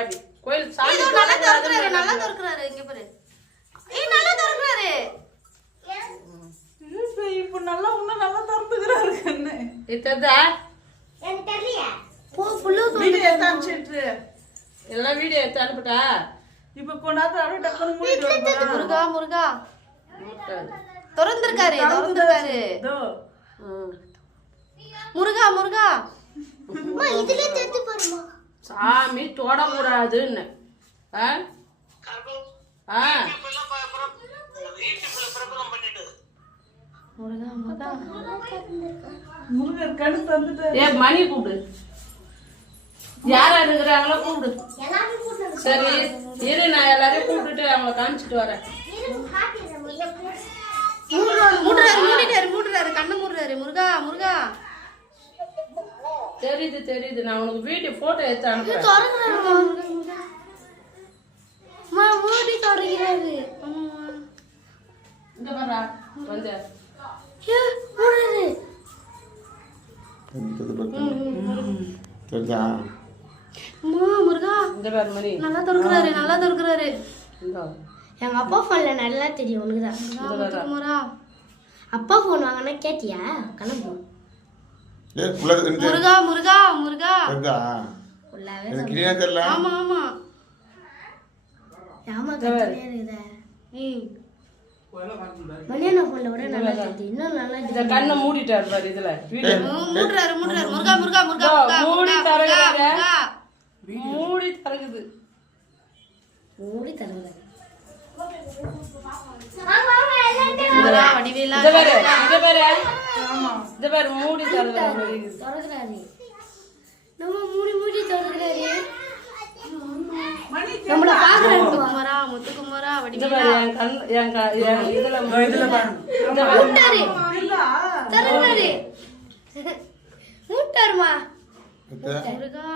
பாட்டி கோயில் சாமி நல்லா திறக்குறாரு இங்க பாரு. நல்லா திறக்குறாரு. இப்ப நல்லா இன்னும் நல்லா திறந்துக்கிறாரு கண்ணு. இததா எனக்கு தெரியல. போ புல்லு வீடியோ எடுத்து அனுப்பிச்சிட்டு எல்லாம் வீடியோ எடுத்து அனுப்பிட்டா இப்ப கொண்டாந்து அப்படியே டக்குனு மூடிட்டு முருகா முருகா மூட்டாது. திறந்திருக்காரு. இதோ முருகா முருகா அம்மா இதுல தெத்து போறமா. சாமி தொடக்கூடாதுன்னு ஆ ஆ முருகா முருகா முருகர் கண்ணு தந்துட்டு ஏ மணி கூப்பிடு. யாரா இருக்கிறாங்களோ கூப்பிடு. எல்லாமே போட்டு சரி இரு, நான் எல்லாரையும் கூப்பிட்டுட்டு அவங்கள காமிச்சிட்டு வரேன். இரு காட்டிடுறேன். மூடுறாரு கண்ணு மூடுறாரு. முருகா முருகா தெரியுது நான் உனக்கு வீடியோ போட்டோ எடுத்து அனுப்புறேன். மூடி தொடங்கிறாரு. இந்த பாரா வந்து முருகா இந்த பாரு மணி நல்லா திறக்கிறாரு. இந்தா. எங்க அப்பா போன்ல நல்லா தெரியும் உனக்குதான். முருகா அப்பா போன் வாங்கினா கேட்டியா? கணக்கு முருகா முருகா முருகா ஆமா ஆமா ஆமா கத்தினே மணியண்ணா போன்ல விட நல்லா தெரியுது. இன்னும் நல்லா இத கண்ணை மூடிட்டாரு பாரு இதுல வீடியோ மூடுறாரு. முருகா முருகா முருகா மூடி தரகுறாங்க. மூடி தரகுது. மூடி தரல. வடிவேலா இத பாரு இத பாரு மூடி தரகுது. தொடக்குறாரு. நம்ம மூடி தொடக்குறாரு. மணி நம்மள பாக்குறாரு. முத்துக்குமாரா இத வடிவேலா பாரு என் கண் இதுல பாரு. மூட்டாரு. இல்லா தொடக்குறாரு. மூட்டாருமா. முருகா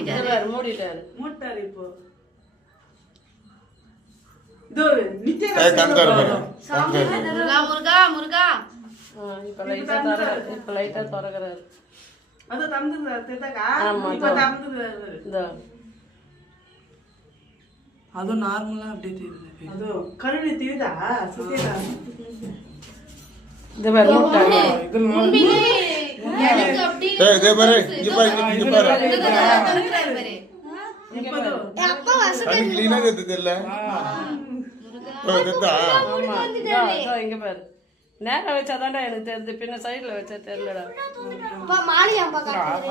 இத பாரு மூடிட்டாரு. மூட்டாரு இப்போ. இதோ நிச்சயம் முருகா முருகா முருகா இப்ப லைட்டா திறக்கிறாரு. அது தந்துறாரு தெத்தக்கா. ஆமா, இப்ப தந்துறாரு. இந்த அது நார்மலா அப்படியே தெரியுது. அது கருணை தெரியுதா? சுத்திடா. இத பாரு மூட்டாரு. உண்மையிலே எனக்கு அப்படி இங்க பாரு. அப்பா வசதி ஆமா இங்க பாரு. நேரா வச்சாதான்டா எனக்கு தெரியுது. பின்ன சைடுல வச்சா தெரியலடா. அப்பா மாலி அப்பா காட்டுறாரு.